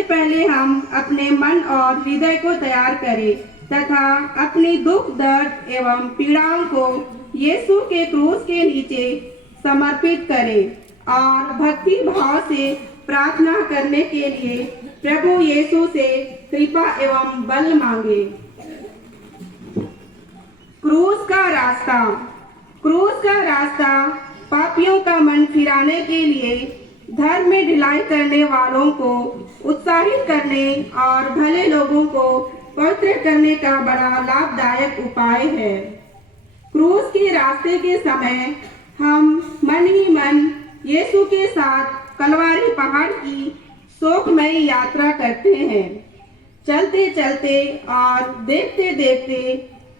सबसे पहले हम अपने मन और हृदय को तैयार करें तथा अपनी दुख दर्द एवं पीड़ाओं को यीशु के क्रूस के नीचे समर्पित करें और भक्ति भाव से प्रार्थना करने के लिए प्रभु यीशु से कृपा एवं बल मांगे। क्रूस का रास्ता। क्रूस का रास्ता पापियों का मन फिराने के लिए, धर्म में ढिलाई करने वालों को उत्साहित करने और भले लोगों को पवित्र करने का बड़ा लाभदायक उपाय है। क्रूस के रास्ते के समय हम मन ही मन यीशु के साथ कलवारी पहाड़ की शोकमय यात्रा करते हैं। चलते चलते और देखते देखते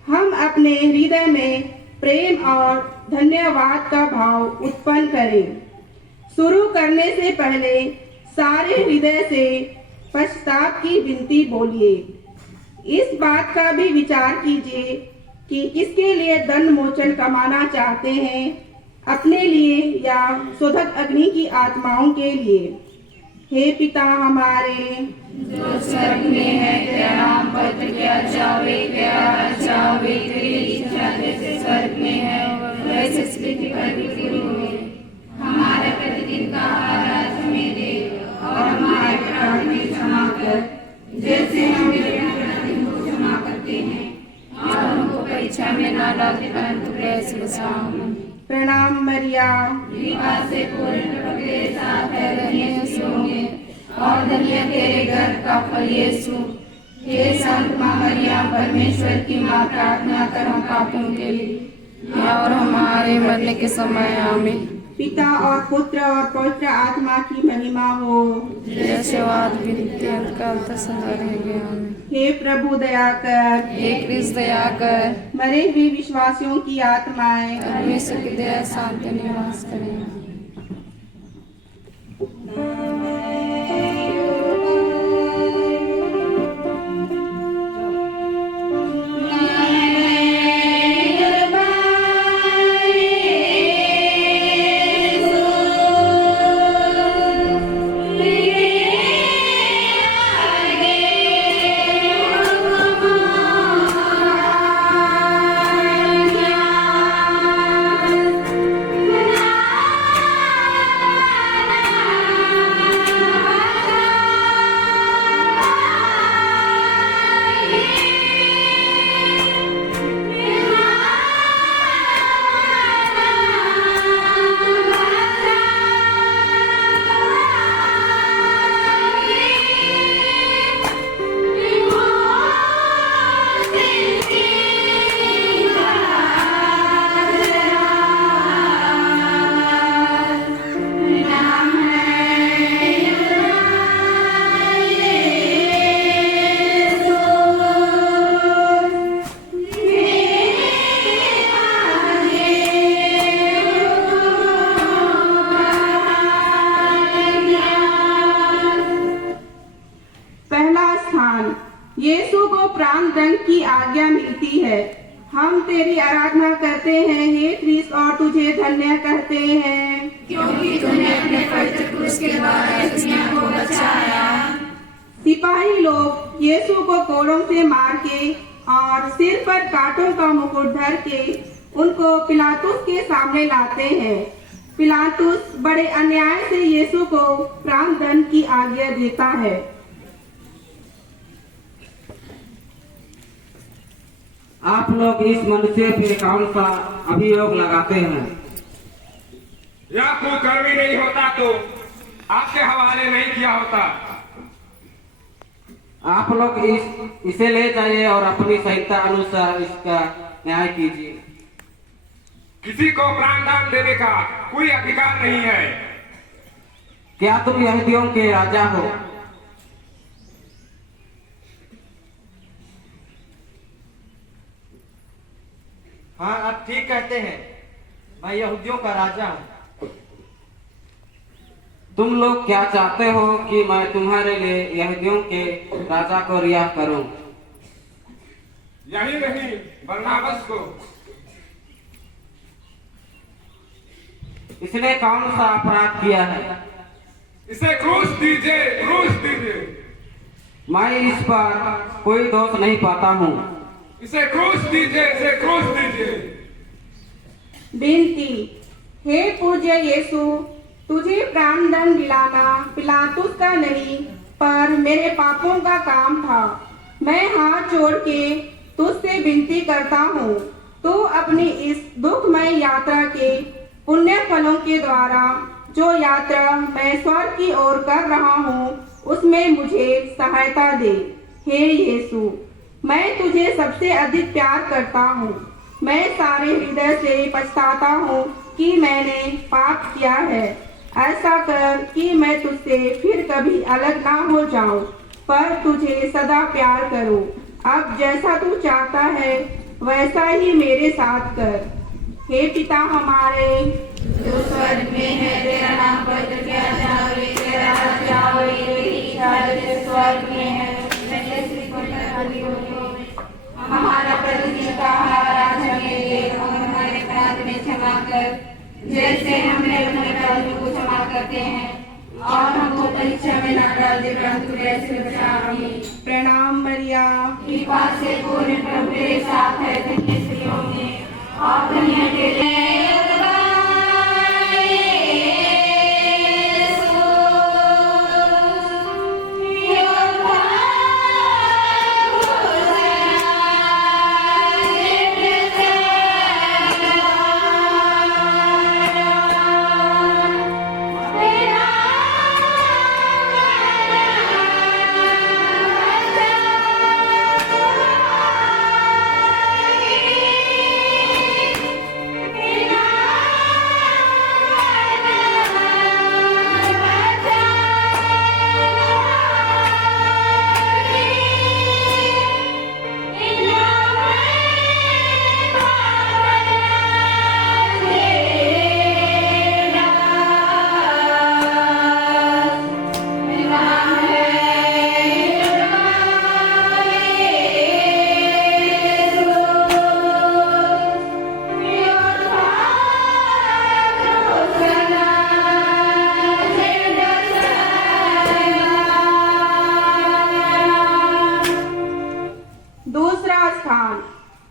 हम अपने हृदय में प्रेम और धन्यवाद का भाव उत्पन्न करें। शुरू करने से पहले सारे हृदय से पश्चाताप की विनती बोलिए। इस बात का भी विचार कीजिए कि किसके लिए दंड मोचन कमाना चाहते हैं, अपने लिए या शोधक अग्नि की आत्माओं के लिए। हे पिता हमारे जो स्वर्ग में है, तेरा नाम पवित्र किया जावे, तेरा जावे, तेरी इच्छा जैसे स्वर्ग में है वैसे पृथ्वी पर भी पूरी हो। हमारा प्रतिदिन का आहार आज हमें दे और हमारे अपराध में क्षमा कर जैसे हम अपराधियों को क्षमा करते हैं, और हमको परीक्षा में न डाले परंतु बुराई से बचाओ। प्रणाम मरिया, कृपा से पूर्ण प्रभु तेरे साथ है, धन्य होंगे और धन्य तेरे गर्भ का फल यीशु। हे संत मां मरियम, परमेश्वर की मां, प्रार्थना कर हम पापियों के लिए और हमारे मरने के समय आमीन। पिता और पुत्र और पवित्र आत्मा की महिमा हो, जैसे वाद विनती अंतकाल तक सदा रहेंगे आमीन। हे प्रभु दया कर, हे कृष्ण दया कर, मरे हुए विश्वासियों की आत्माएं परमेश्वर की दया शांति निवास करें। यीशु को प्राण दंड की आज्ञा मिलती है। हम तेरी आराधना करते हैं हे क्रिस्त और तुझे धन्य कहते हैं, क्योंकि तूने अपने पवित्र क्रूस के द्वारा दुनिया को बचाया। सिपाही लोग यीशु को कोड़ों से मार के और सिर पर कांटों का मुकुट धर के उनको पिलातुस के सामने लाते हैं। पिलातुस बड़े अन्याय से यीशु को प्राण दंड की आज्ञा देता है। आप लोग इस मनुष्य पे कौन सा अभियोग लगाते हैं? यह कुकर्मी नहीं होता तो आपके हवाले नहीं किया होता। आप लोग इसे ले जाइए और अपनी संहिता अनुसार इसका न्याय कीजिए। किसी को प्राणदान देने का कोई अधिकार नहीं है। क्या तुम यहूदियों के राजा हो? हाँ, आप ठीक कहते हैं, मैं यहूदियों का राजा हूँ। तुम लोग क्या चाहते हो कि मैं तुम्हारे लिए यहूदियों के राजा को रिहा करूं? यही नहीं, बरनबास को। इसने कौन सा अपराध किया है? इसे क्रूस दीजिए, क्रूस दीजिए। मैं इस पर कोई दोष नहीं पाता हूँ। इसे क्रूस दीजिए, इसे क्रूस दीजिए। विनती, हे पूज्य यीशु, तुझे प्राण दंड दिलाना पिलातुस का नहीं पर मेरे पापों का काम था। मैं हाथ जोड़ के तुझसे विनती करता हूँ, तू अपनी इस दुखमय यात्रा के पुण्य फलों के द्वारा जो यात्रा मैं स्वर्ग की ओर कर रहा हूँ उसमें मुझे सहायता दे। हे यीशु, मैं तुझे सबसे अधिक प्यार करता हूँ। मैं सारे हृदय से पछताता हूँ कि मैंने पाप किया है। ऐसा कर कि मैं तुझसे फिर कभी अलग ना हो जाऊं, पर तुझे सदा प्यार करूं। अब जैसा तू चाहता है वैसा ही मेरे साथ कर। हे पिता हमारे जो स्वर्ग में है, तेरा नाम पवित्र किया जावे, तेरा राज्य आवे, तेरी इच्छा जैसे स्वर्ग में है वैसे पृथ्वी पर हो। हमारा प्रतिदिन का आहार आज हमें दे, और हमारे अपराध में क्षमा कर जैसे हमने अपने अपराधियों को क्षमा करते हैं, और हमको परीक्षा में न डाल दे परंतु बुराई से बचा। आमीन। प्रणाम मरिया, कृपा से पूर्ण प्रभु तेरे साथ है, धन्य स्त्रियों में और धन्य तेरे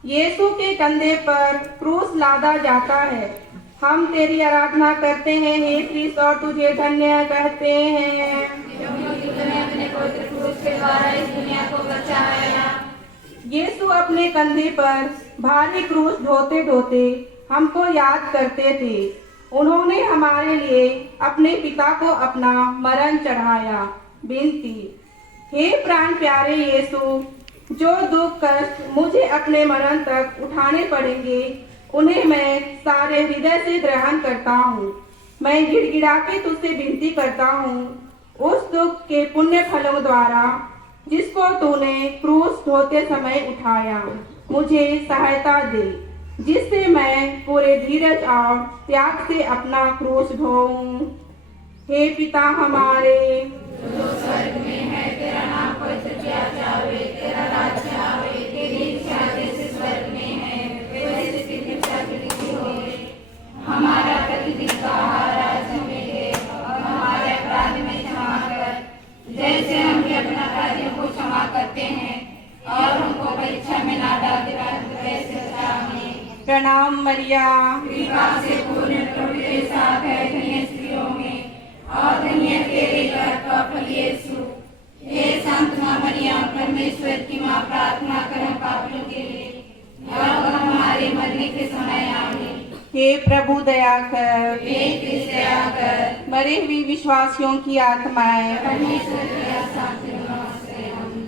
यीशु के कंधे पर क्रूस लादा जाता है। हम तेरी आराधना करते हैं हे क्रिस्त और तुझे धन्य कहते हैं। तूने अपने पवित्र क्रूस के द्वारा इस दुनिया को बचाया। यीशु अपने कंधे पर भारी क्रूस ढोते ढोते हमको याद करते थे। उन्होंने हमारे लिए अपने पिता को अपना मरण चढ़ाया। विनती, हे प्राण प्यारे यीशु, जो दुख कष्ट मुझे अपने मरण तक उठाने पड़ेंगे उन्हें मैं सारे हृदय से ग्रहण करता हूँ। मैं गिड़गिड़ा के तुझसे विनती करता हूँ, उस दुख के पुण्य फलों द्वारा जिसको तूने क्रूस ढोते समय उठाया, मुझे सहायता दे, जिससे मैं पूरे धीरज और त्याग से अपना क्रूस ढोऊं। हे पिता हमारे, जो स्वर्ग में है, तेरा नाम पवित्र किया जावे, तेरा राज्य आवे, तेरी इच्छा जैसे स्वर्ग में है वैसे पृथ्वी पर होवे। हमारा प्रतिदिन का आहार आज हमें दे, और हमारे अपराध में क्षमा कर जैसे हम भी अपने अपराधियों को क्षमा करते हैं, और हमको परीक्षा में ना डाल दे परंतु वैसे बचा। आमीन। प्रणाम मरिया, कृपा से पूर्ण प्रभु तेरे साथ है, धन्य स्त्रियों में और धन्य तेरे गर्भ का फल यीशु। हे संत मां मरियम, परमेश्वर की मां, प्रार्थना कर हम पापियों के लिए और हमारे मरने के समय। आमीन। हे प्रभु दया कर, हे कृष्ण दया कर, मरे हुए विश्वासियों की आत्माएं परमेश्वर की शांति में आश्रय। आमीन।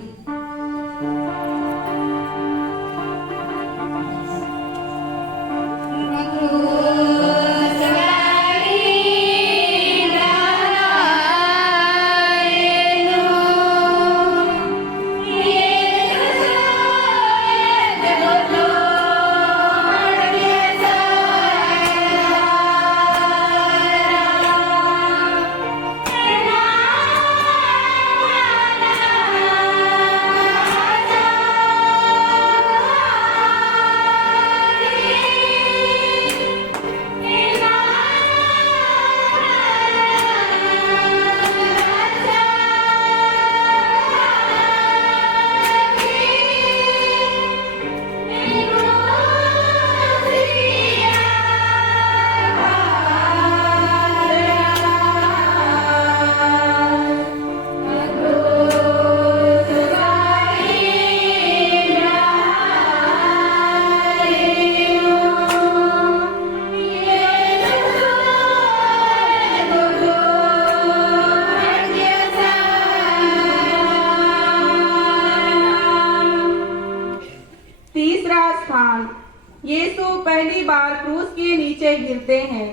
पहली बार क्रूस के नीचे गिरते हैं।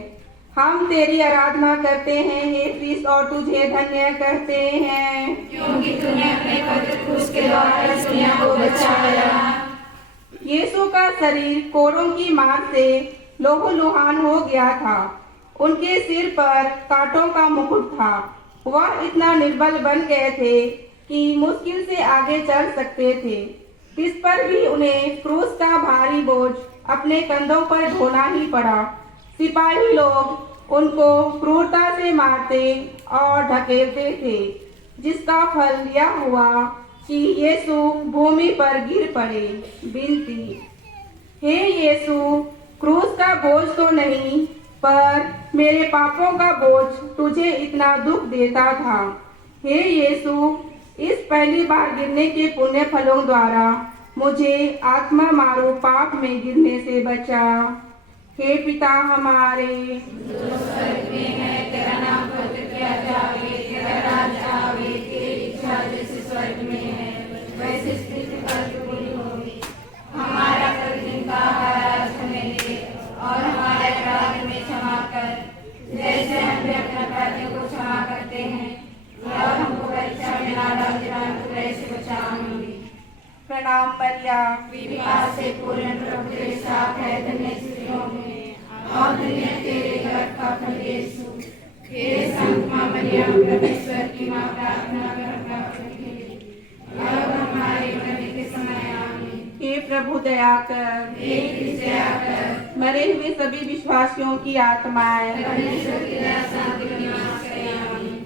हम तेरी आराधना करते हैं हे क्रिस्त और तुझे धन्य करते हैं, क्योंकि तूने अपने पवित्र क्रूस के द्वारा इस दुनिया को बचाया। यीशु का शरीर कोड़ों की मार से लोहलुहान हो गया था। उनके सिर पर कांटों का मुकुट था। वह इतना निर्बल बन गए थे कि मुश्किल से आगे चल सकते थे। इस पर भी उन्हें क्रूस का भारी बोझ अपने कंधों पर ढोना ही पड़ा। सिपाही लोग उनको क्रूरता से मारते और ढकेलते थे, जिसका फल यह हुआ कि यीशु भूमि पर गिर पड़े। विनती, हे यीशु, क्रूस का बोझ तो नहीं, पर मेरे पापों का बोझ तुझे इतना दुख देता था। हे यीशु, इस पहली बार गिरने के पुण्य फलों द्वारा मुझे आत्मा मारू पाप में गिरने से बचा। हे पिता हमारे, जो स्वर्ग में है, तेरा नाम पवित्र किया जावे, तेरा राज आवे, तेरी इच्छा जैसे स्वर्ग में है वैसे इस पृथ्वी पर भी पूरी होगी। हमारा प्रतिदिन का आहार आज हमें दे, और हमारे अपराध में क्षमा कर, जैसे हम भी अपने अपराधियों को क्षमा करते हैं, और हमको परीक्षा में ना डाल, परंतु बुराई से बचा हमें। प्रणाम मरिया, कृपा से पूर्ण प्रभु तेरे साथ है, धन्य स्त्रियों में और धन्य तेरे गर्भ का फल यीशु। हे संत मां मरियम, परमेश्वर की मां, प्रार्थना कर अपना के लिए, अब हमारे मरने के समय आमीन। हे प्रभु दया कर, हे कृष्ण दया कर, मरे हुए सभी विश्वासियों की आत्माएं परमेश्वर की दया शांति में निवास करें, आमीन।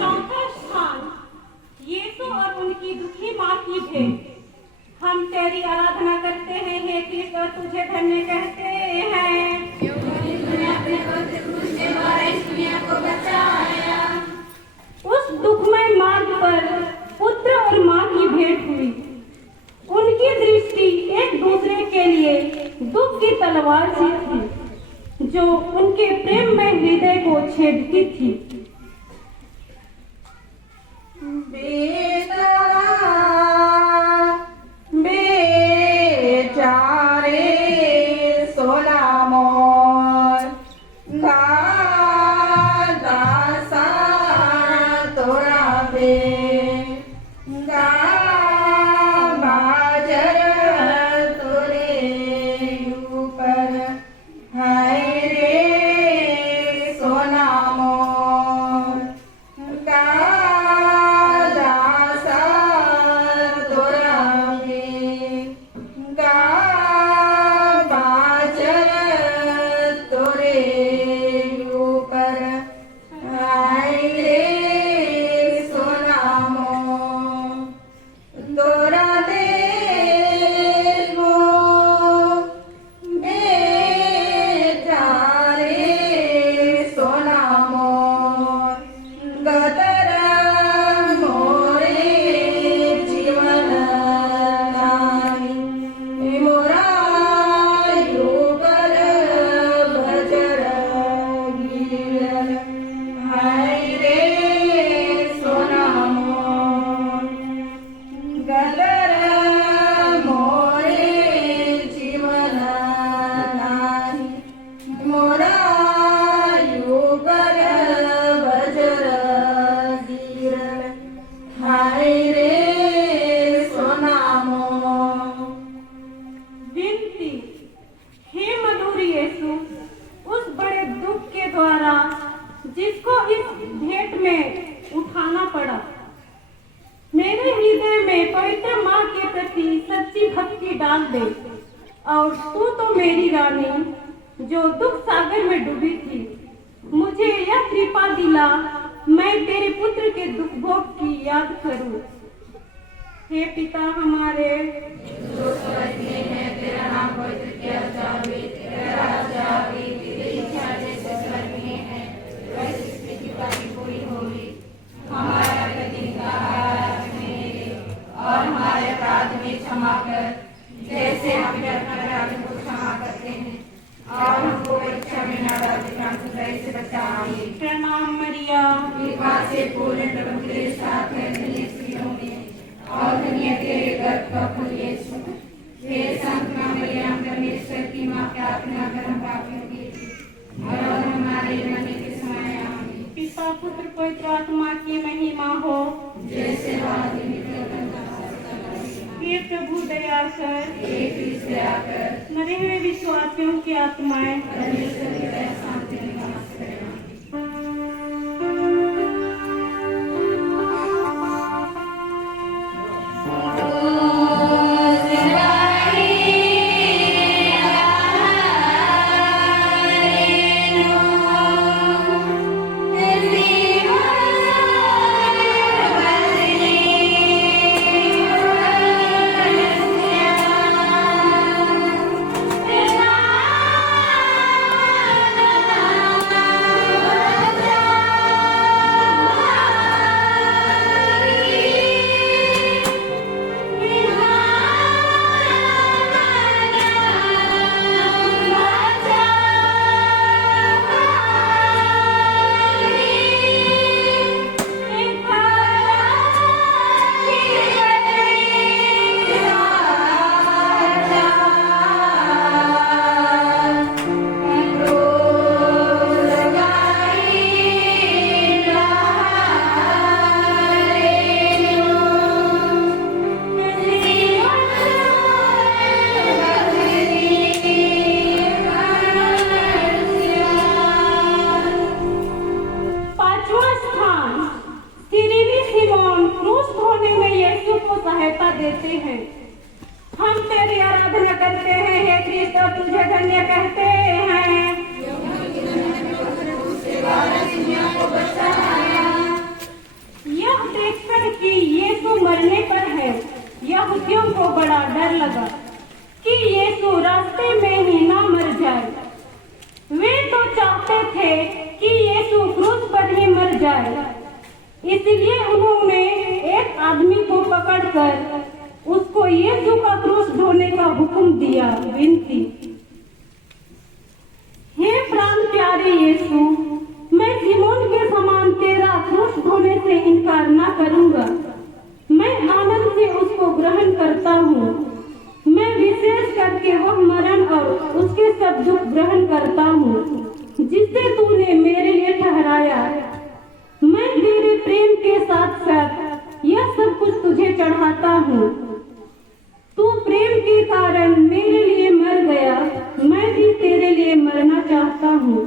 चौथा स्थान, यीशु और उनकी दुखी मां की भेंट। हम तेरी आराधना करते हैं हे कृष्ण और तुझे धन्य कहते हैं, क्योंकि तूने अपने पवित्र क्रूस के द्वारा इस दुनिया को बचाया। उस दुखमय मार्ग पर पुत्र और मां की भेंट हुई। उनकी दृष्टि एक दूसरे के लिए दुख की तलवार सी थी, जो उनके प्रेम में हृदय को छेदती थी। बेटा बेचारे सोना मोर दासा तोरा बे बाजर तोरे ऊपर हाय रे सोना मोर सोना डाल दे। और तू तो मेरी रानी जो दुख सागर में डूबी थी, मुझे यह कृपा दिला मैं तेरे पुत्र के दुख भोग की याद करूं। हे पिता हमारे, जो स्वर्ग में है, तेरा नाम पवित्र किया जावे, तेरा राज्य आवे, तेरी इच्छा जैसे स्वर्ग में है वैसे पृथ्वी पर भी पूरी होवे। हमारा प्रतिदिन का आहार आज हमें दे, और हमारे अपराध में क्षमा कर जैसे हम भी अपने अपराधियों को क्षमा करते हैं, और हमको परीक्षा में न डाले परंतु बुराई से बचाइए। प्रणाम मरिया, कृपा से पूर्ण प्रभु तेरे साथ है, धन्य स्त्रियों में और धन्य तेरे गर्भ का फल यीशु। हे संत मरियम परमेश्वर की मां, प्रार्थना कर हम पापियों के लिए और हमारे मरने के समय आमीन। पिता पुत्र पवित्र आत्मा की महिमा हो। जैसे आदि में हे प्रभु दया कर, हे कृष्ण दया कर, मरे हुए विश्वासियों की आत्माएं परमेश्वर की दया शांति में वास करें। पांचवा स्थान, सिरिली सिमोन क्रूस ढोने में यीशु को सहायता देते हैं। हम तेरी आराधना करते हैं हे कृष्ण, और तुझे धन्य कहते हैं। यह देखकर कि यीशु मरने पर है, यहूदियों को बड़ा डर लगा कि यीशु रास्ते में ही ना मर जाए। वे तो चाहते थे कि यीशु क्रूस पर ही मर जाए, इसलिए उन्होंने एक आदमी को पकड़कर उसको यीशु का क्रूस ढोने का हुक्म दिया। विनती, हे प्राण प्यारे यीशु, मैं सिमोन के समान तेरा क्रूस ढोने से इनकार ना करूंगा। मैं आनंद से उसको ग्रहण करता हूँ। मैं विशेष करके वह मरण और उसके सब दुख ग्रहण करता हूँ जिसे तूने मेरे लिए ठहराया। मैं तेरे प्रेम के साथ साथ यह सब कुछ तुझे चढ़ाता हूँ। तू प्रेम के कारण मेरे लिए मर गया, मैं भी तेरे लिए मरना चाहता हूँ,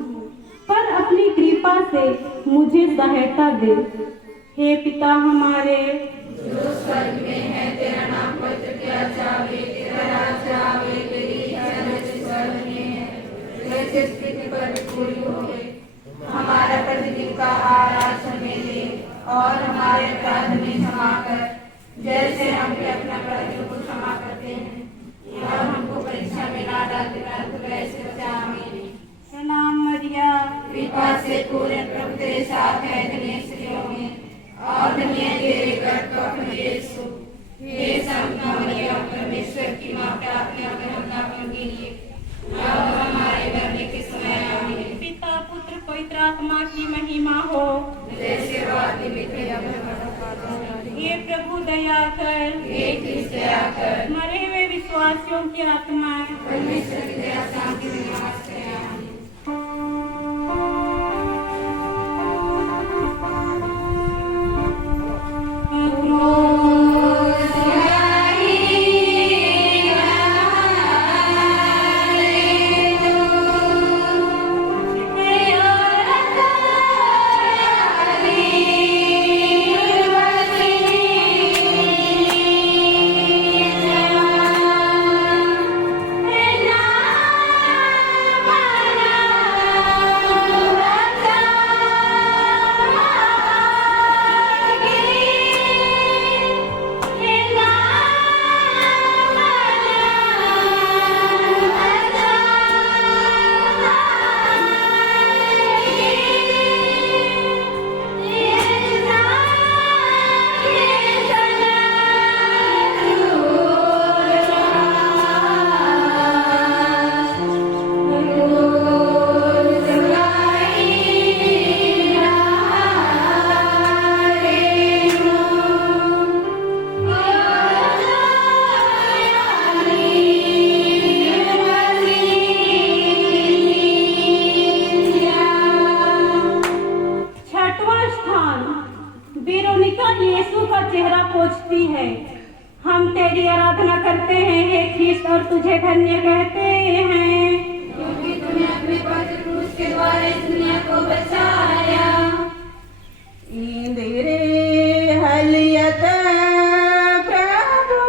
पर अपनी कृपा से मुझे सहायता दे। हे पिता हमारे, जो स्वर्ग में है, तेरा नाम पवित्र किया जावे, तेरा राज्य आवे, तेरी इच्छा जैसे स्वर्ग में है वैसे पृथ्वी पर भी पूरी होवे। हमारा प्रतिदिन का आहार आज हमें दे, और हमारे अपराध में क्षमा कर जैसे हम भी अपने अपराधियों को क्षमा करते हैं, और हमको परीक्षा में ना डालते परंतु बुराई से बचा। आमीन। प्रणाम मरिया, कृपा से पूर्ण प्रभु तेरे साथ है, धन्य स्त्रियों में और धन्य तेरे गर्भ का फल यीशु। हे संत मरियम परमेश्वर की मां, प्रार्थना कर हम पापियों के लिए और हमारे मरने के समय आमीन। पिता पुत्र पवित्र आत्मा की महिमा हो। जैसे वादी में थे अब हे प्रभु दया कर, हे कृष्ण दया कर, मरे हुए विश्वासियों की आत्माएं परमेश्वर की दया शांति में निवास करें। आमीन। वेरोनिका यीशु का चेहरा पोंछती है। हम तेरी आराधना करते हैं हे ख्रिस्त और तुझे धन्य कहते हैं, क्योंकि तूने अपने पवित्र क्रूस के द्वारा इस दुनिया को बचाया। इंदिरे हलियत प्रभु,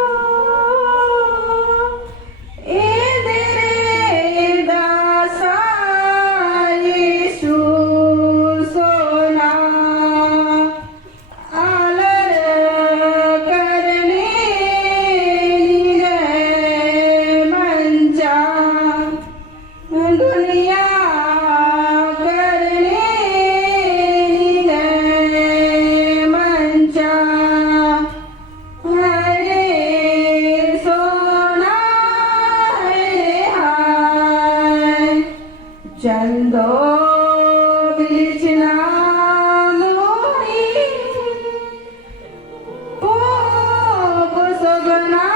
इंदिरे दासा यीशु सोना, आलर करने निरे मंचा, दुनिया करने निरे मंचा, हरे सोना हरे हाय, चंदो बिलिचना मोही, ओ सगना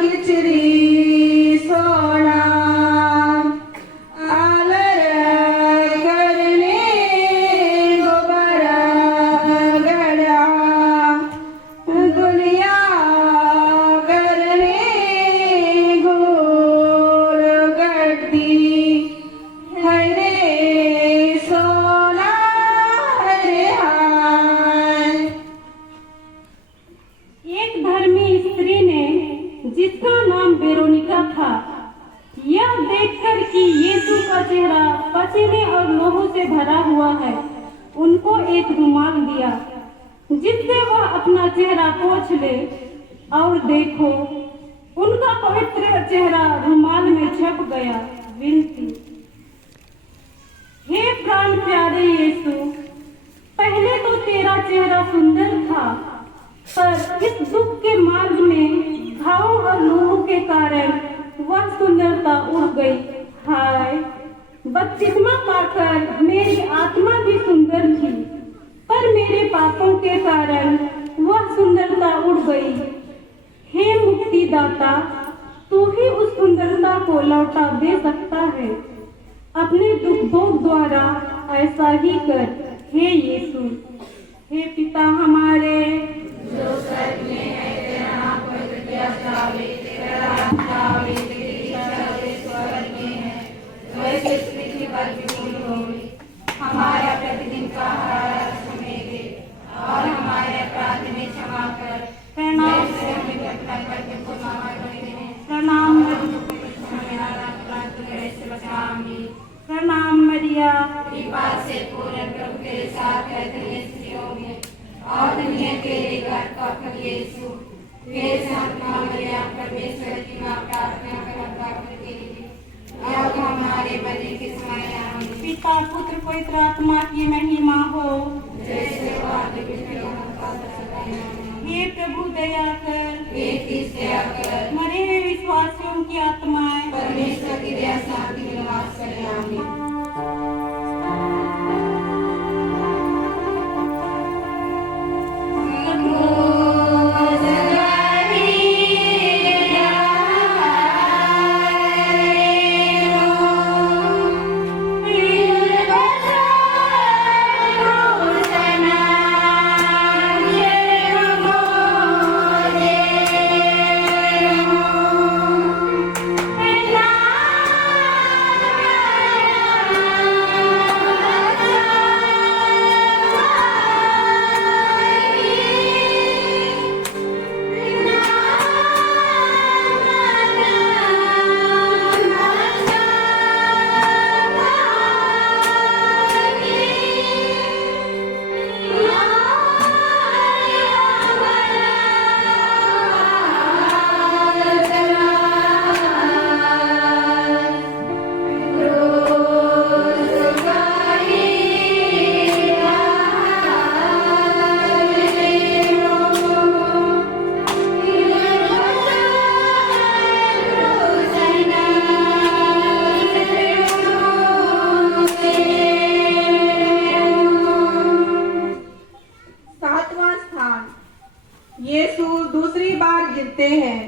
किचरी सोना, आलर करने गोबर गड़ा, दुनिया करने गोल गड्डी, हरे सोना हरे हाय। एक धर्मी स्त्री ने, जिसका नाम वेरोनिका था, यह देखकर कि यीशु का चेहरा पसीने और लोहू से भरा हुआ है, उनको एक रुमाल दिया जिससे वह अपना चेहरा पोंछ ले। और देखो, उनका पवित्र चेहरा रुमाल में छप गया। विनती, हे प्राण प्यारे यीशु, पहले तो तेरा चेहरा सुंदर था, पर इस दुख के मार्ग में घावों और लोहों के कारण वह सुंदरता उड़ गई। हाय, बपतिस्मा पाकर मेरी आत्मा भी सुंदर थी, पर मेरे पापों के कारण वह सुंदरता उड़ गई। हे मुक्तिदाता, तू ही उस सुंदरता को लौटा दे सकता है। अपने दुख भोग द्वारा ऐसा ही कर हे यीशु। हे पिता हमारे जो स्वर्ग में है, तेरा नाम पवित्र किया जावे, तेरा राज्य आवे, तेरी इच्छा जैसे स्वर्ग में है वैसे इस पृथ्वी पर भी पूरी होगी। हमारा प्रतिदिन का आहार आज हमें दे, और हमारे अपराध में क्षमा कर, प्रणाम जैसे हमें भी अपना करके क्षमा करते हैं। प्रणाम हमें अपराध करे से बचाएंगे। प्रणाम मरिया। कृपा से पूर्ण प्रभु तेरे साथ है, धन्य स्त्रियों में और धन्य तेरे गर्भ का फल यीशु। हे संत मां मरियम, परमेश्वर की मां, प्रार्थना कर प्रार्थना के लिए अब हमारे मरने के समय आमीन। पिता पुत्र पवित्र आत्मा की महिमा हो। जैसे वो आदि में होता है। हे प्रभु दया कर, हे ख्रिस्त दया कर, मरे हुए विश्वासियों की आत्माएं परमेश्वर की दया शांति में निवास करें। आमीन। यीशु दूसरी बार गिरते हैं।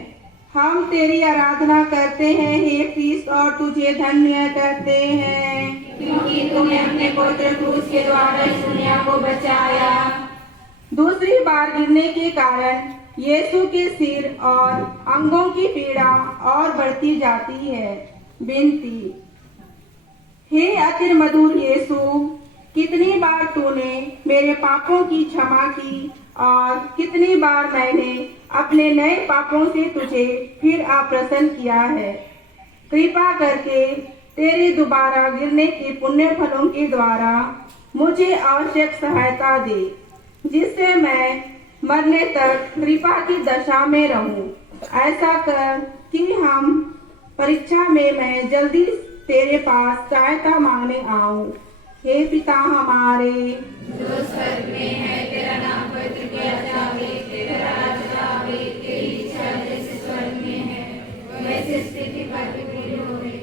हम तेरी आराधना करते हैं हे ख्रिस्त और तुझे धन्य करते हैं, क्योंकि तूने अपने पवित्र क्रूस के द्वारा इस दुनिया को बचाया। दूसरी बार गिरने के कारण यीशु के सिर और अंगों की पीड़ा और बढ़ती जाती है। विनती। हे अति मधुर यीशु, कितनी बार तूने मेरे पापों की क्षमा की और कितनी बार मैंने अपने नए पापों से तुझे फिर अप्रसन्न किया है। कृपा करके तेरे दोबारा गिरने के पुण्य फलों के द्वारा मुझे आवश्यक सहायता दे, जिससे मैं मरने तक कृपा की दशा में रहूं। ऐसा कर कि हम परीक्षा में मैं जल्दी तेरे पास सहायता मांगने आऊं। हे पिता हमारे जो स्वर्ग में है, तेरा नाम पवित्र किया जावे, तेरा राज्य आवे, तेरी इच्छा जैसे स्वर्ग में है वैसे पृथ्वी पर भी पूरी होवे।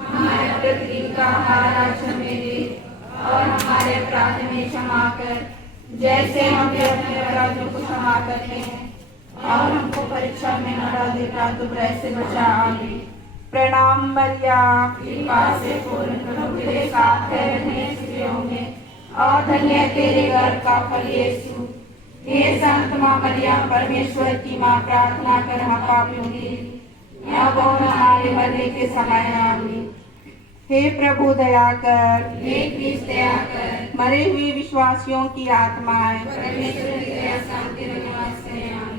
हमारा प्रतिदिन का आहार आज हमें दे, और हमारे अपराध में क्षमा कर, जैसे हम भी अपने अपराधियों को क्षमा करते हैं, और हमको परीक्षा में न डाल देना, दुष्ट से बचा। आमीन। प्रणाम मरिया, कृपा से पूर्ण प्रभु तेरे साथ है, धन्य स्त्रियों में और धन्य है तेरे गर्भ का फल यीशु। हे संत मां मरियम, परमेश्वर की मां, प्रार्थना कर हम पापियों के लिए, अब और हमारे मरने के समय। आमीन। हे प्रभु दया कर, हे कृष्ण दया कर, मरे हुए विश्वासियों की आत्माएं परमेश्वर की दया शांति में निवास करें। आमीन।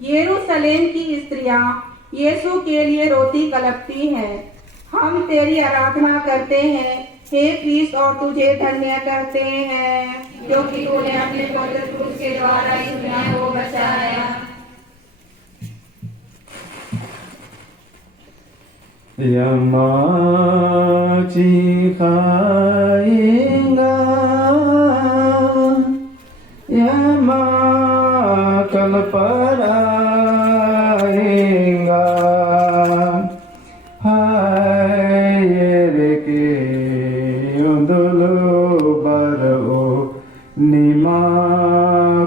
यरूशलेम की स्त्रियां यीशु के लिए रोती कलपती हैं। हम तेरी आराधना करते हैं हे क्रिस्त, और तुझे धन्य करते हैं, क्योंकि तूने अपने पवित्र क्रूस के द्वारा इस दुनिया को बचाया। यमाची खाएंगा, यमा कल पर आएगा, हाय रे के उंदुलु बरो निमा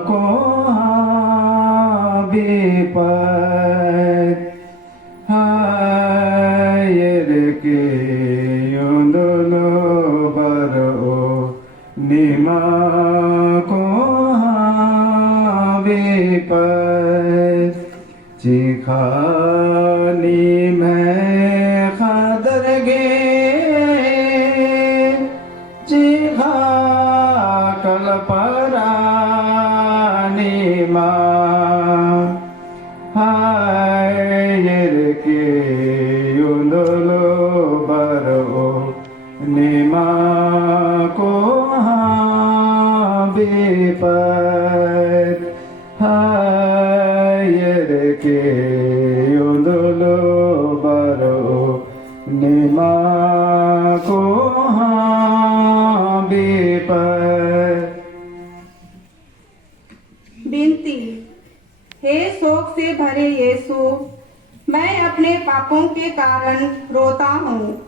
को विपद, हाय रे के उंदुलु बरो निमा को विपद, चिखानी में खादर गे, चिखा कल परानी मां, हाय रे के उंदुलु बरो निमा को विपद, हाय रे के उंदुलु बरो निमा को विपद। विनती। हे शोक से भरे यीशु, मैं अपने पापों के कारण रोता हूँ।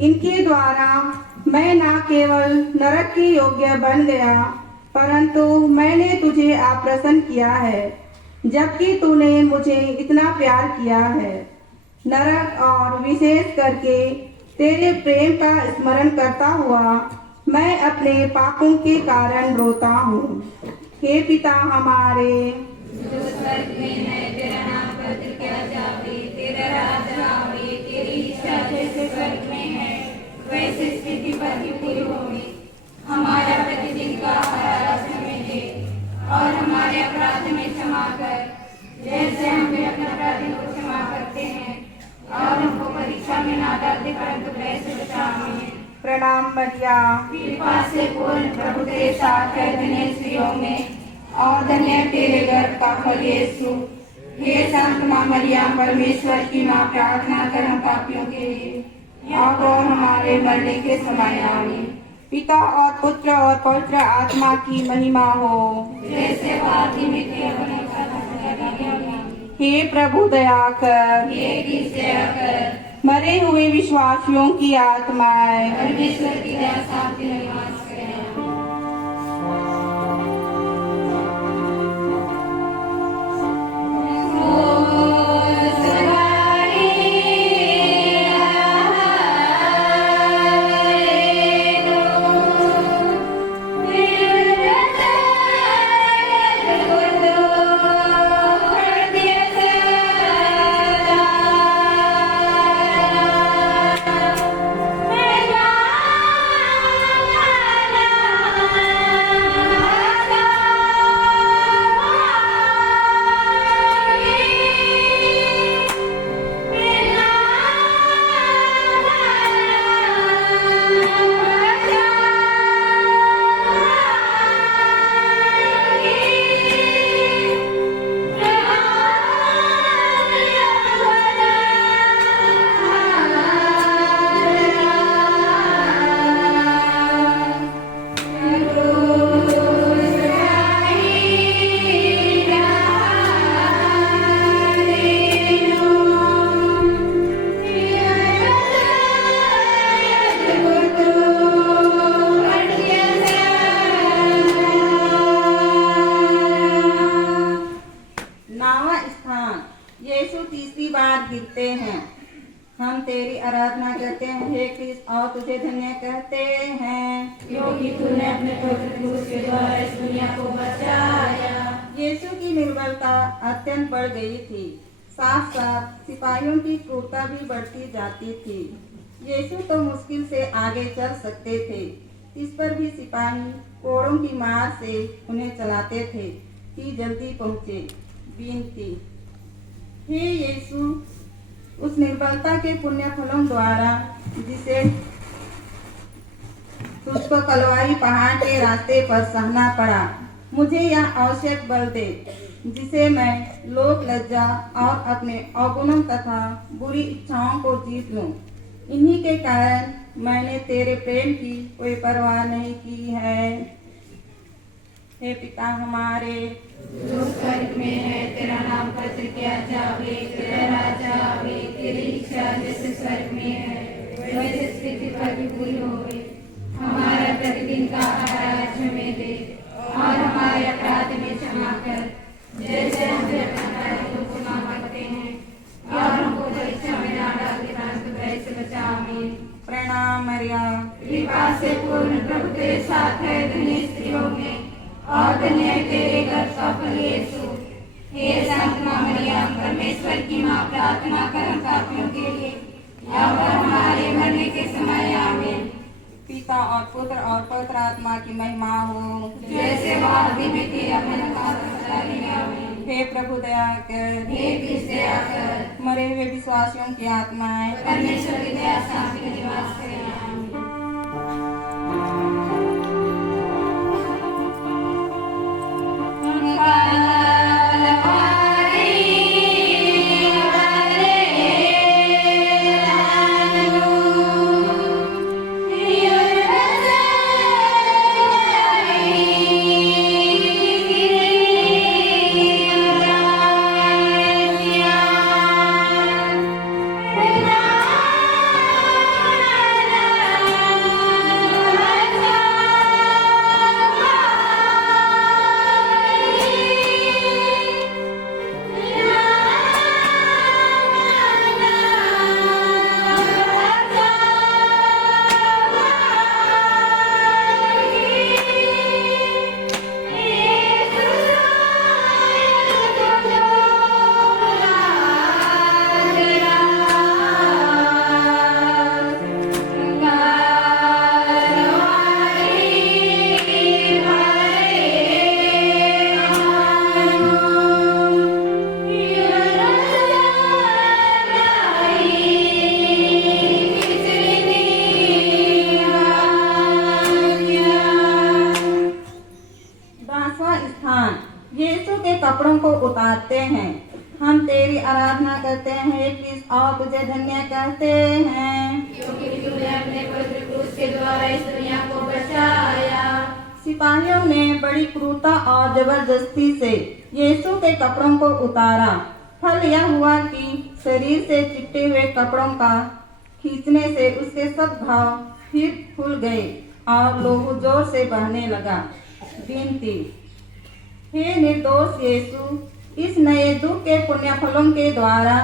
इनके द्वारा मैं न केवल नरक के योग्य बन गया, परंतु मैंने तुझे अप्रसन्न किया है, जबकि तूने मुझे इतना प्यार किया है। नरक और विशेष करके तेरे प्रेम का स्मरण करता हुआ मैं अपने पापों के कारण रोता हूँ। हे पिता हमारे, जो स्वर्ग में है, तेरा नाम पवित्र किया जावे, तेरा राज्य आवे, तेरी इच्छा जैसे स्वर्ग में है वैसे पृथ्वी पर भी पूरी होवे। हमारा प्रतिदिन का आहार आज हमें दे, और हमारे अपराध में क्षमा कर जैसे हम भी अपने अपराधियों को क्षमा करते हैं, और हमको परीक्षा में ना डालते परंतु बुराई से बचा। आमीन। प्रणाम मरिया, कृपा से पूर्ण प्रभु तेरे साथ है, धन्य स्त्रियों में और धन्य तेरे गर्भ का फल यीशु। हे संत मां मरियम, परमेश्वर की मां, प्रार्थना कर हम पापियों के लिए, अब और हमारे मरने के समय। आमीन। पिता और पुत्र और पवित्र आत्मा की महिमा हो। जैसे आदि में थे अपने हे प्रभु दया कर, दया कर, मरे हुए विश्वासियों की आत्माएं परमेश्वर की दया शांति में निवास करें। यीशु तीसरी बार गिरते हैं। हम तेरी आराधना करते हैं हे कृष्ण, और तुझे धन्य कहते हैं क्योंकि तूने अपने पवित्र क्रूस के द्वारा इस दुनिया को बचाया। यीशु की निर्बलता अत्यंत बढ़ गई थी। साथ साथ सिपाहियों की क्रूरता भी बढ़ती जाती थी। यीशु तो मुश्किल से आगे चल सकते थे, इस पर भी सिपाही कोड़ों की मार से उन्हें चलाते थे कि जल्दी पहुँचे। विनती, हे यीशु, उस निर्बलता के पुण्य फलों द्वारा जिसे तुझको कलवारी पहाड़ के रास्ते पर सहना पड़ा, मुझे यह आवश्यक बल दे जिसे मैं लोक लज्जा और अपने अवगुणों तथा बुरी इच्छाओं को जीत लूं। इन्हीं के कारण मैंने तेरे प्रेम की कोई परवाह नहीं की है। हे पिता हमारे, जो स्वर्ग में है, तेरा नाम पवित्र किया जावे, तेरा राज्य आवे, तेरी इच्छा जैसे स्वर्ग में है वैसे पृथ्वी पर भी पूरी होवे। हमारा प्रतिदिन का आहार आज हमें दे, और हमारे अपराध में क्षमा कर जैसे हम भी अपने अपराधियों को क्षमा करते हैं, और हमको परीक्षा में ना डालते परंतु बुराई से बचा। आमीन। प्रणाम मरिया, कृपा से पूर्ण प्रभु तेरे साथ है, धन्य स्त्रियों में और धन्य है तेरे गर्भ का फल यीशु। हे संत मां मरियम, परमेश्वर की मां, प्रार्थना कर हम पापियों के लिए, अब और हमारे मरने के समय। आमीन। पिता और पुत्र और पवित्र आत्मा की महिमा हो, जैसे वो आदि में थी अब मन का सदा ही। आमीन। हे प्रभु दया कर, हे कृष्ण दया कर, मरे हुए विश्वासियों की आत्माएं परमेश्वर की दया शांति में निवास करें। आमीन। Thank you. को उतारते हैं। हम तेरी आराधना करते हैं हे कृष्ण और तुझे धन्य कहते हैं, क्योंकि तूने अपने पवित्र क्रूस के द्वारा इस दुनिया को बचाया। सिपाहियों ने बड़ी क्रूरता और जबरदस्ती से यीशु के कपड़ों को उतारा। फल यह हुआ कि शरीर से चिपटे हुए कपड़ों का खींचने से उसके सब घाव फिर खुल गए और लहू जोर से बहने लगा। विनती, हे निर्दोष यीशु, इस नए दुख के पुण्य फलों के द्वारा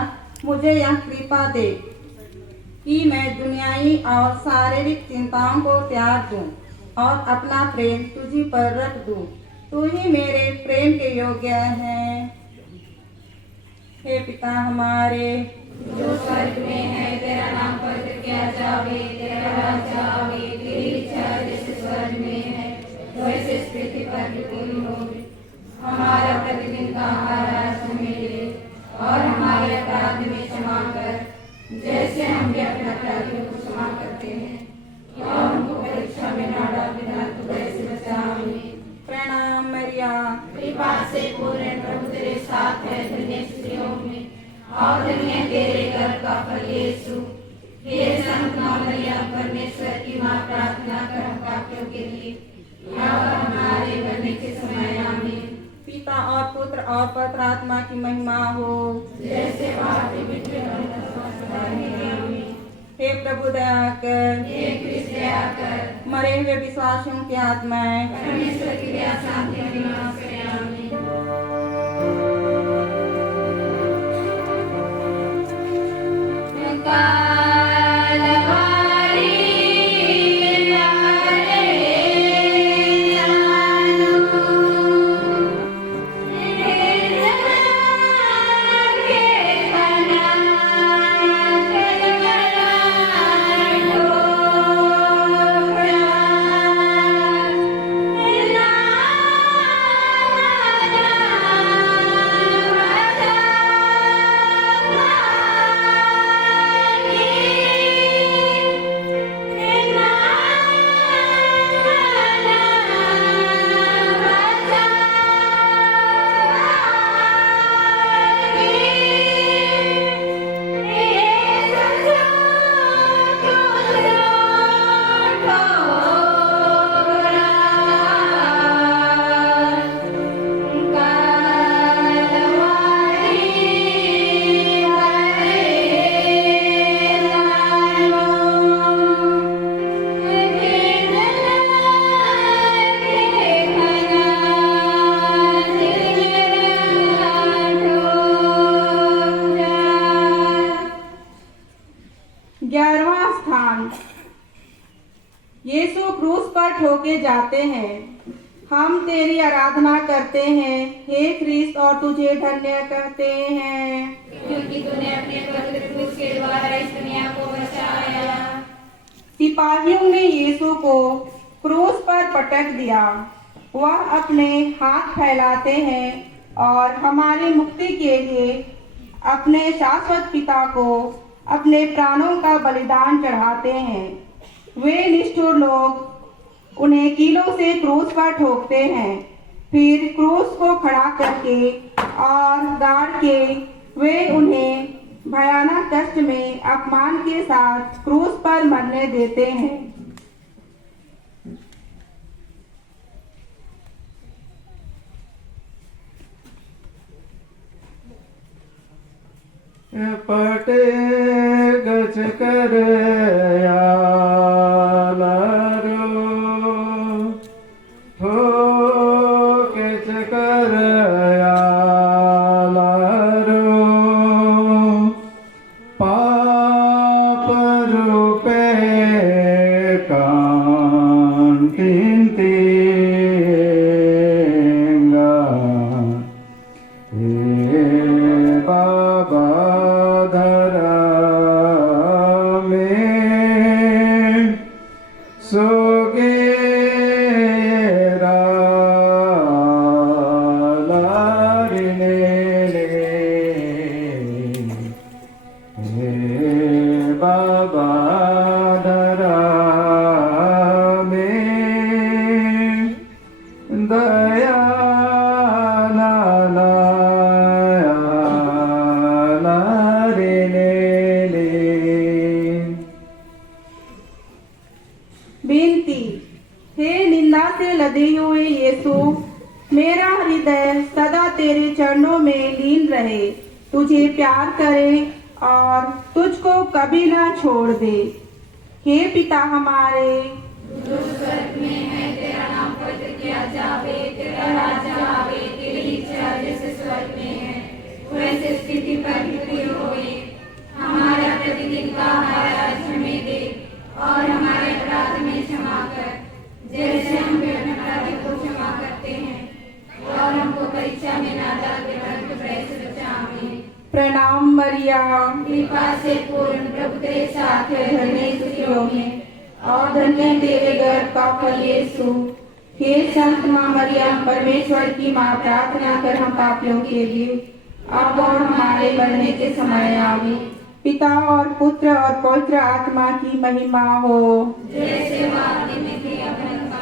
मुझे यह कृपा दे कि मैं दुनियाई और शारीरिक चिंताओं को त्याग दूं और अपना प्रेम तुझी पर रख दूं। तू ही मेरे प्रेम के योग्य है। हे पिता हमारे जो स्वर्ग में है, तेरा नाम पवित्र किया जावे, तेरा राज्य आवे, तेरी इच्छा जैसे स्वर्ग में है वैसे इस पृथ्वी पर भी पूरी हो। हमारा प्रतिदिन का आहार आज हमें दे और हमारे अपराध में क्षमा कर, जैसे हम भी अपने अपराधियों को क्षमा करते हैं। और हमको परीक्षा में न डालना, तू वैसे बचा हमें। प्रणाम मरिया, कृपा से पूर्ण प्रभु तेरे साथ है, धन्य स्त्रियों में और धन्य तेरे गर्भ का फल यीशु। हे संत माँ मरियम, परमेश्वर की माँ, प्रार्थना कर हम पापियों के लिए और हमारे मरने के समय। आमीन। पिता और पुत्र और पवित्र आत्मा की महिमा हो। जैसे पापी मिट्टी हे प्रभु दया कर, हे कृष्ण दया कर, मरे हुए विश्वासियों की आत्माएं परमेश्वर की दया शांति में निवास करें। आमीन। यीशु क्रूस पर ठोके जाते हैं। हम तेरी आराधना करते हैं हे ख्रीस्त और तुझे धन्य कहते हैं, क्योंकि तूने अपने पवित्र क्रूस के द्वारा इस दुनिया को बचाया। सिपाहियों ने यीशु को क्रूस पर पटक दिया। वह अपने हाथ फैलाते हैं और हमारी मुक्ति के लिए अपने शाश्वत पिता को अपने प्राणों का बलिदान चढ़ाते हैं। वे निष्ठुर लोग उन्हें कीलों से क्रूस पर ठोकते हैं, फिर क्रूस को खड़ा करके और गाड़ के वे उन्हें भयानक कष्ट में अपमान के साथ क्रूस पर मरने देते हैं। पटे गच कर ठोकेच कर पाप रूपे कान किंतींगा हे बाबा धरा में विनती। हे निंदा से लदे हुए यीशु, मेरा हृदय सदा तेरे चरणों में लीन रहे, तुझे प्यार करे और तुझको कभी ना छोड़ दे। हे पिता हमारे, जो स्वर्ग में है, तेरा नाम पवित्र किया जावे, तेरा राज्य आवे, तेरी इच्छा जैसे स्वर्ग में है वैसे स्थिति पर भी पूरी होए। हमारा प्रतिदिन का आहार आज हमें दे, और हमारे अपराध में क्षमा कर, जैसे हम भी अपने अपराधी को क्षमा करते हैं, और हमको परीक्षा में ना डाले परंतु बुराई से बचा। आमीन। प्रणाम मरिया, कृपा से पूर्ण प्रभु तेरे साथ है, धन्य स्त्रियों में और धन्य तेरे गर्भ का फल यीशु। हे संत माँ मरियम, परमेश्वर की माँ, प्रार्थना कर हम पापियों के लिए, अब और हमारे मरने के समय आमीन। पिता और पुत्र और पवित्र आत्मा की महिमा हो, जैसे वादी में थी अपन पास।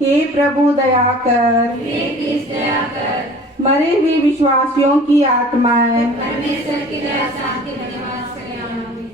हे प्रभु दया कर, हे कृष्ण दया कर, मरे हुए विश्वासियों की आत्माएं परमेश्वर की दया शांति में निवास करें। आमीन।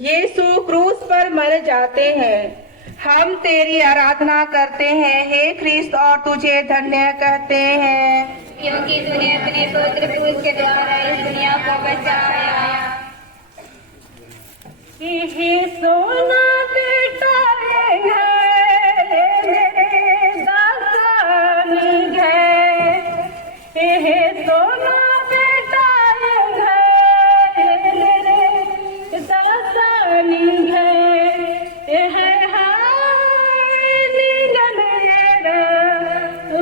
यीशु क्रूस पर मर जाते हैं। हम तेरी आराधना करते हैं हे ख्रिस्त, और तुझे धन्य कहते हैं, क्योंकि तूने अपने पुत्र क्रूस के द्वारा इस दुनिया को बचाया। हे सोना बेटा मेरे दासानी है, हे सोना बेटा मेरे दासानी है निगल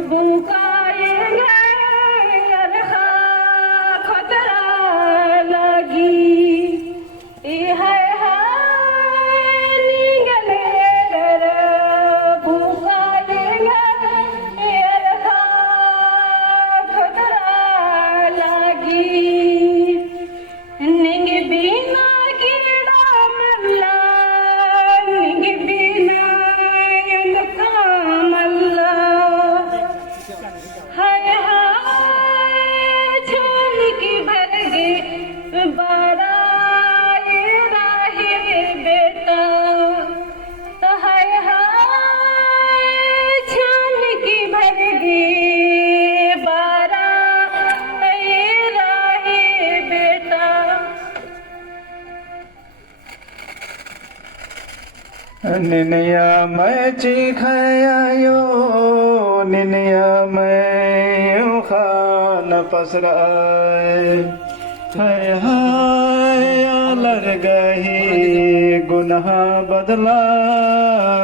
बुकाएंगे खतरा लगी है निनया मैं चिखायो निनया मैं खान पसराए हाय लर गही गुनाह बदला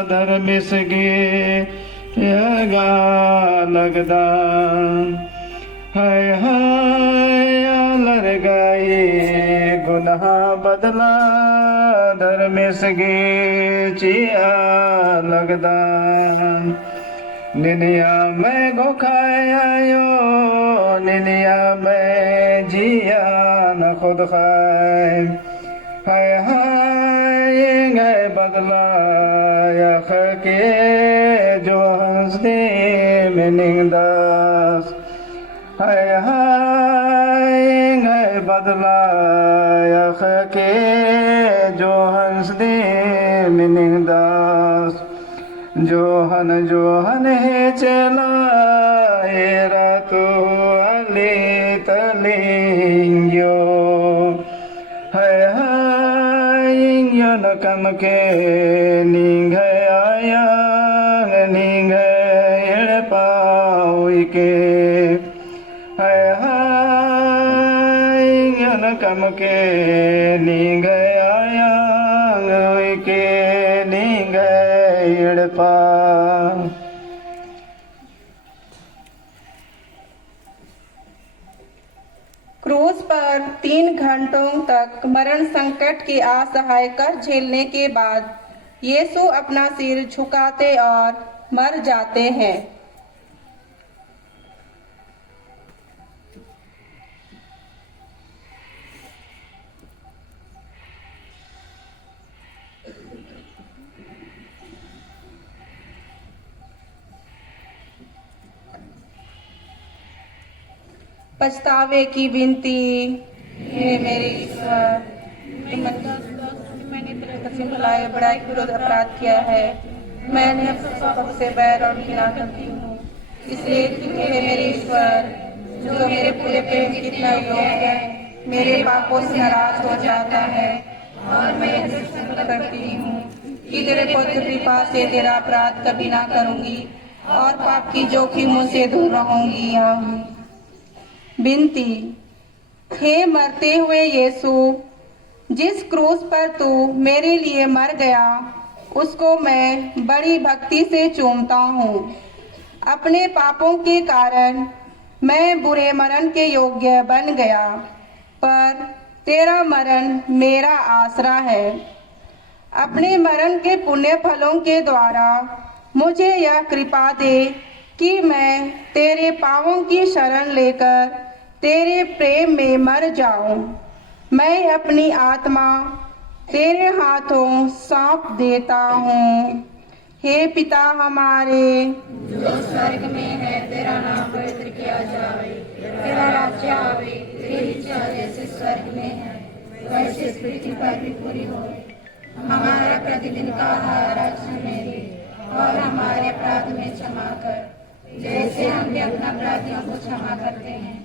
धर्मिसगे यगा लगदा हाय लर गई गुनाह बदला धर्मिसगे चिया लगदा निनिया मैं गोखायो निनिया मैं जिया न खुद खाए हाय गए बदला यख के जो हंसते में निंदास हाय गए बदला यख के जो हंस दे मिनिंदास जोहन है चला एरा तो अले तलिंग्यो हाइंग्यो नकम के निंग आया निंग एड़ पाई के हाइंग्यो नकम के निंग आया के निंग एड़ पा क्रूस पर 3 घंटों तक मरण संकट के असहाय कष्ट झेलने के बाद यीशु अपना सिर झुकाते और मर जाते हैं। पछतावे की विनती हे मेरे ईश्वर, मैंने तेरे कसीम भलाई बड़ाई के विरुद्ध अपराध किया है। मैंने सबसे बैर और घृणा करती हूँ, इसलिए कि हे मेरे ईश्वर जो मेरे पूरे प्रेम की इतना योग्य है, मेरे पापों से नाराज हो जाता है और मैं संकल्प करती हूँ कि तेरे पवित्र कृपा से तेरा अपराध कभी ना करूँगी और पाप की जोखिमों से दूर रहूँगी। विनती, हे मरते हुए यीशु, जिस क्रूस पर तू मेरे लिए मर गया उसको मैं बड़ी भक्ति से चूमता हूँ। अपने पापों के कारण मैं बुरे मरण के योग्य बन गया, पर तेरा मरण मेरा आसरा है। अपने मरण के पुण्य फलों के द्वारा मुझे यह कृपा दे कि मैं तेरे पांवों की शरण लेकर तेरे प्रेम में मर जाऊं। मैं अपनी आत्मा तेरे हाथों सौंप देता हूँ। हे पिता हमारे जो स्वर्ग में है, तेरा नाम पवित्र किया जाए, तेरा राज्य आवे, तेरी इच्छा जैसे स्वर्ग में है वैसे पृथ्वी पर भी पूरी हो। हमारा प्रतिदिन का आहार आज हमें दे और हमारे अपराध में क्षमा कर, जैसे हम भी अपना अपराधियों को क्षमा करते हैं,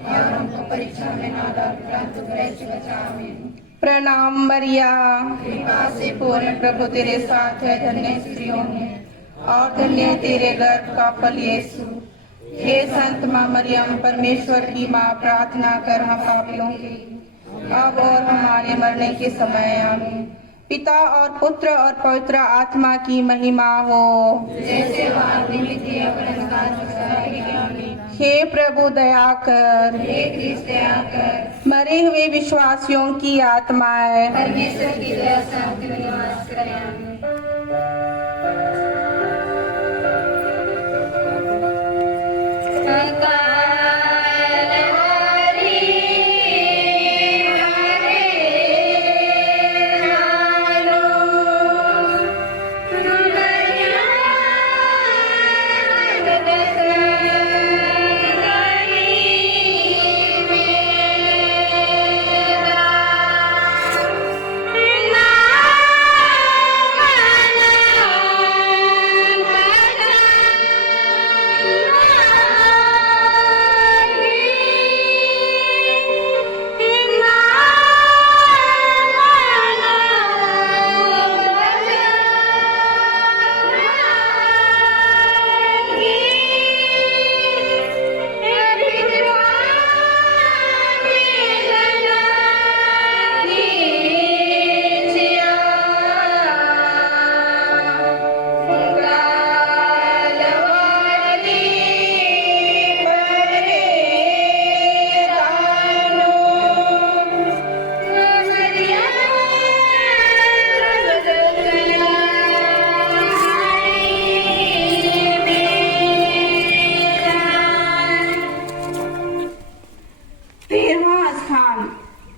और हमको परीक्षा में ना डाल परंतु बुराई से बचा। आमीन। प्रणाम मरिया, कृपा से पूर्ण प्रभु तेरे साथ है, धन्य स्त्रियों में और धन्य है तेरे गर्भ का फल यीशु। हे संत माँ मरियम, परमेश्वर की माँ, प्रार्थना कर हम पापियों की अब और हमारे मरने के समय। आमीन। पिता और पुत्र और पवित्र आत्मा की महिमा हो, जैसे आदि में थी आमीन। हे प्रभु दया कर, हे कृष्ण दया कर, मरे हुए विश्वासियों की आत्माएं परमेश्वर की दया शांति में निवास करें। आमीन।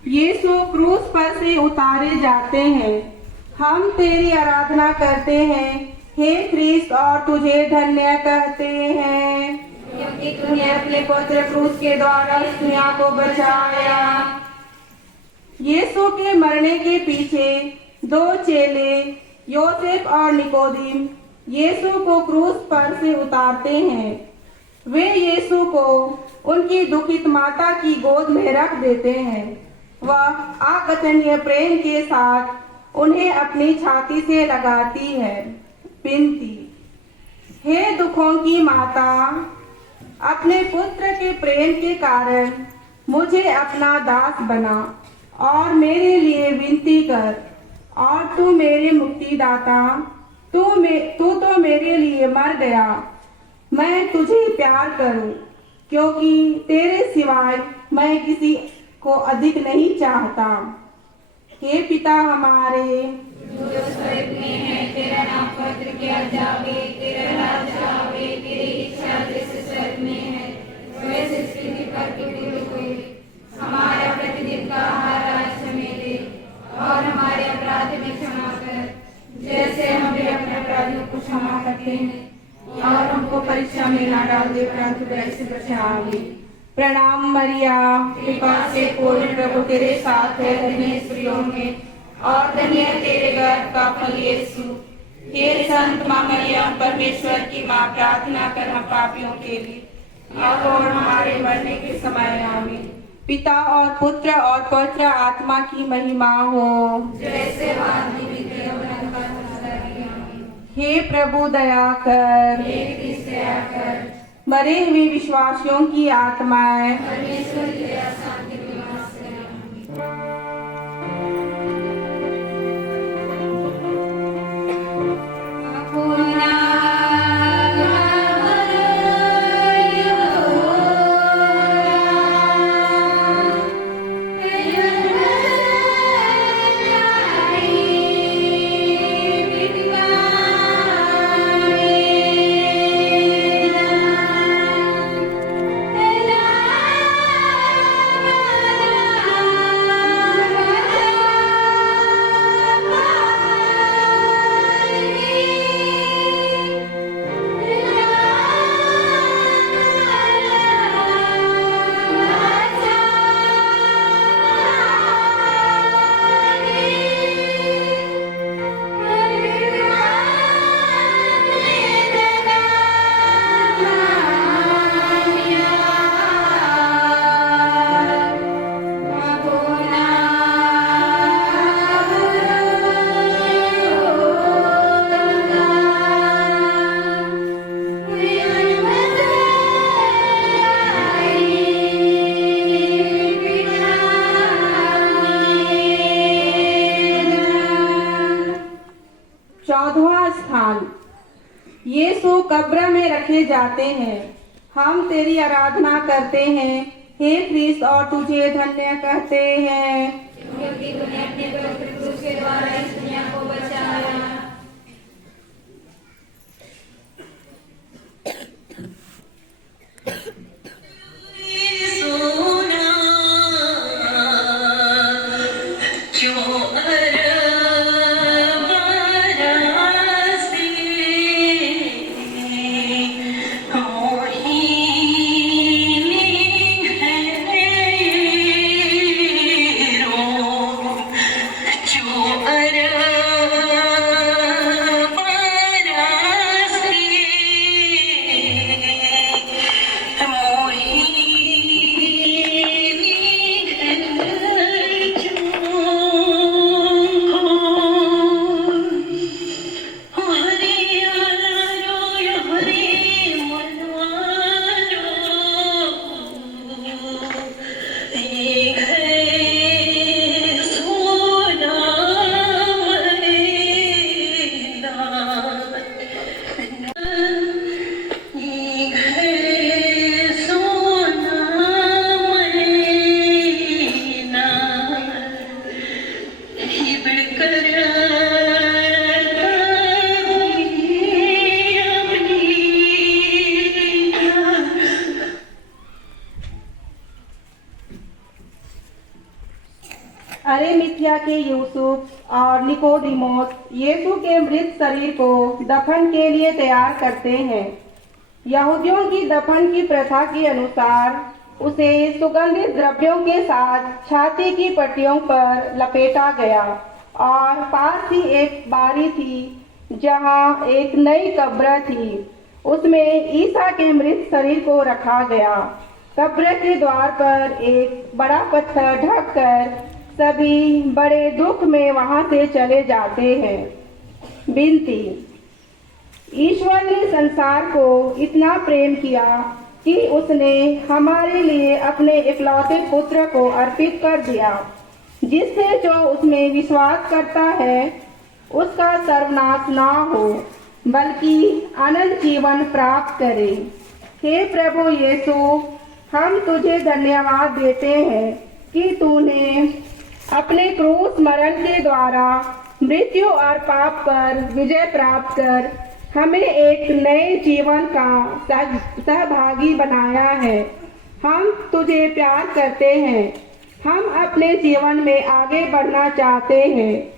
यीशु क्रूस पर से उतारे जाते हैं। हम तेरी आराधना करते हैं हे ख्रीस्त और तुझे धन्य कहते हैं, क्योंकि तूने अपने पवित्र क्रूस के द्वारा इस दुनिया को बचाया। यीशु के मरने के पीछे दो चेले योसेफ और निकोदिम यीशु को क्रूस पर से उतारते हैं। वे यीशु को उनकी दुखित माता की गोद में रख देते हैं। वह अकथनीय प्रेम के साथ उन्हें अपनी छाती से लगाती है। विनती, हे दुखों की माता, अपने पुत्र के प्रेम के कारण मुझे अपना दास बना और मेरे लिए विनती कर। और तू मेरे मुक्तिदाता, तू तो मेरे लिए मर गया। मैं तुझे प्यार करूं, क्योंकि तेरे सिवाय मैं किसी को अधिक नहीं चाहता। हे पिता हमारे, जो स्वर्ग में है, तेरा नाम पवित्र किया जावे, तेरा राज्य आवे, तेरी इच्छा जैसे स्वर्ग में है वैसे पृथ्वी पर भी हुई। हमारा प्रतिदिन का आहार आज हमें दे, और हमारे अपराध में क्षमा कर, जैसे हम भी अपने अपराधियों को क्षमा करते हैं, और हमको परीक्षा में ना डाल दे, परंतु बुराई से बचावे। प्रणाम मरिया, कृपा से पूर्ण प्रभु तेरे साथ है, धन्य है स्त्रियों में और धन्य है तेरे गर्भ का फल यीशु। हे संत मां मरियम, परमेश्वर की मां, प्रार्थना कर हम पापियों के लिए और हमारे मरने के समय आमीन। पिता और पुत्र और पवित्र आत्मा की महिमा हो। जैसे आदि में देवगण का संसर्ग। आमीन। हे प्रभु दया कर, हे कृष्ण दया कर, मरे हुए विश्वासियों की आत्माएं परमेश्वर की दया शांति में वास करें। यीशु कब्र में रखे जाते हैं। हम तेरी आराधना करते हैं हे क्रिस्त और तुझे धन्य कहते हैं, क्योंकि तूने अपने पवित्र क्रूस के द्वारा इस दुनिया को बचाया। अरिमथिया के यूसुफ और निकोदिमोस यीशु के मृत शरीर को दफन के लिए तैयार करते हैं। यहूदियों की दफन की प्रथा के अनुसार उसे सुगंधित द्रव्यों के साथ छाती की पट्टियों पर लपेटा गया और पास ही एक बारी थी जहां एक नई कब्र थी। उसमें ईसा के मृत शरीर को रखा गया। कब्र के द्वार पर एक बड़ा पत्थर ढककर सभी बड़े दुख में वहां से चले जाते हैं। विनती। ईश्वर ने संसार को इतना प्रेम किया कि उसने हमारे लिए अपने इकलौते पुत्र को अर्पित कर दिया, जिससे जो उसमें विश्वास करता है उसका सर्वनाश ना हो बल्कि अनंत जीवन प्राप्त करे। हे प्रभु यीशु, हम तुझे धन्यवाद देते हैं कि तूने अपने क्रूस मरण के द्वारा मृत्यु और पाप पर विजय प्राप्त कर हमें एक नए जीवन का सहभागी बनाया है। हम तुझे प्यार करते हैं। हम अपने जीवन में आगे बढ़ना चाहते हैं।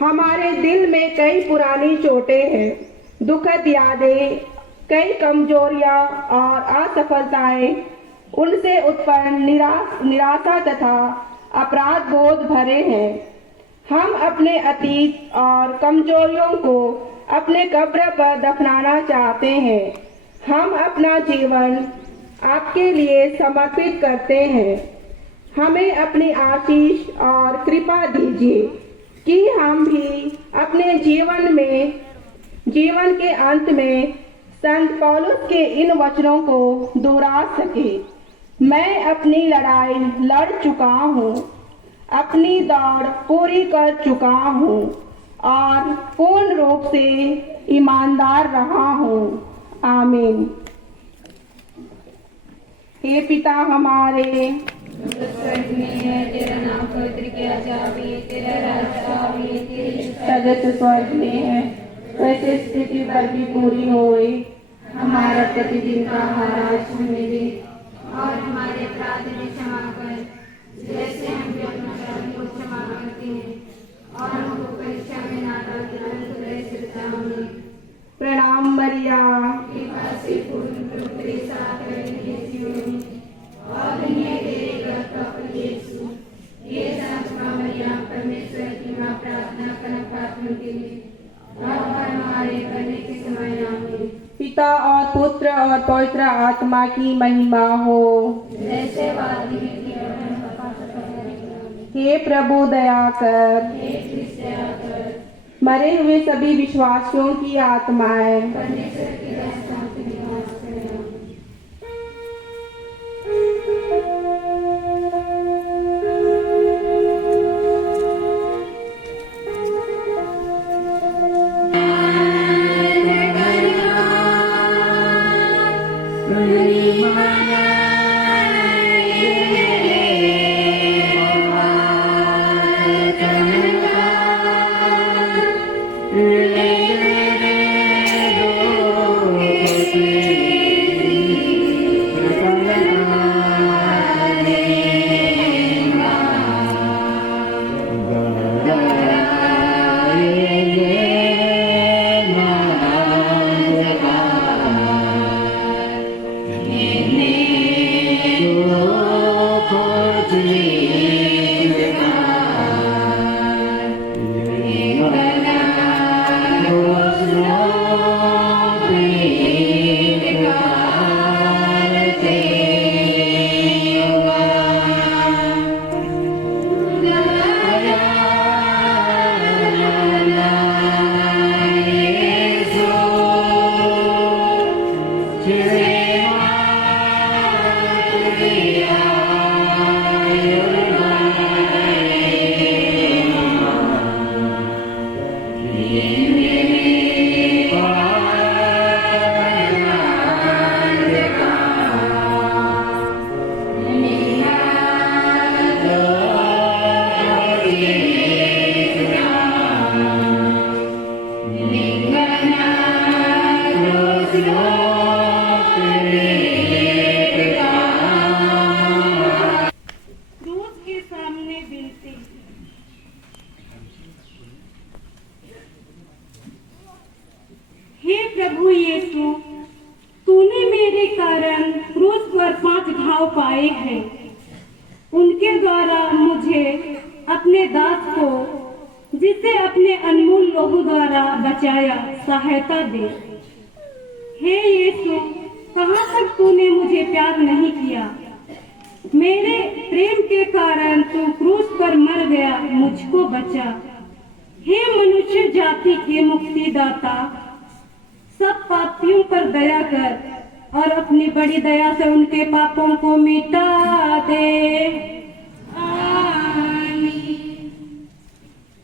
हमारे दिल में कई पुरानी चोटें हैं, दुखद यादें, कई कमजोरियां और असफलताएं, उनसे उत्पन्न निराशा तथा अपराध बोध भरे हैं। हम अपने अतीत और कमजोरियों को अपने कब्र पर दफनाना चाहते हैं। हम अपना जीवन आपके लिए समर्पित करते हैं। हमें अपनी आशीष और कृपा दीजिए कि हम भी अपने जीवन के अंत में संत पौलुस के इन वचनों को दोहरा सके। मैं अपनी लड़ाई लड़ चुका हूँ, अपनी दौड़ पूरी कर चुका हूँ और पूर्ण रूप से ईमानदार रहा हूँ। आमीन। हे पिता हमारे, स्वर्ग में है, तेरा नाम पवित्र किया जावे, तेरा राज्य आवे, तेरी सदस्य स्वर्ग में है, वैसे स्थिति पर भी पूरी होए। हमारा प्रतिदिन का आहार आज हमें दे, और हमारे अपराध में क्षमा कर, जैसे हम भी अपने अपराधी को क्षमा करते हैं, और हमको परीक्षा में ना डाल, परंतु से बचाओ। प्रणाम मरिया, कृपा से पूर्ण प्रभु तेरे साथ है, और धन्य तेरे गर्भ का फल यीशु। ये संत मरियम परमेश्वर की मां, प्रार्थना कर पापों के लिए, और हमारे मरने के समय आमीन। पिता और पुत्र और पवित्र आत्मा की महिमा हो। जैसे वादी में हे प्रभु दया कर। मरे हुए सभी विश्वासियों की आत्माएं Yeah. उनके द्वारा मुझे अपने दास को, जिसे अपने अनमोल लोहू द्वारा बचाया, सहायता दे। हे यीशु, कहाँ तक तूने मुझे प्यार नहीं किया? मेरे प्रेम के कारण तू क्रूस पर मर गया, मुझको बचा। हे मनुष्य जाति के मुक्तिदाता, सब पापियों पर दया कर और अपनी बड़ी दया से उनके पापों को मिटा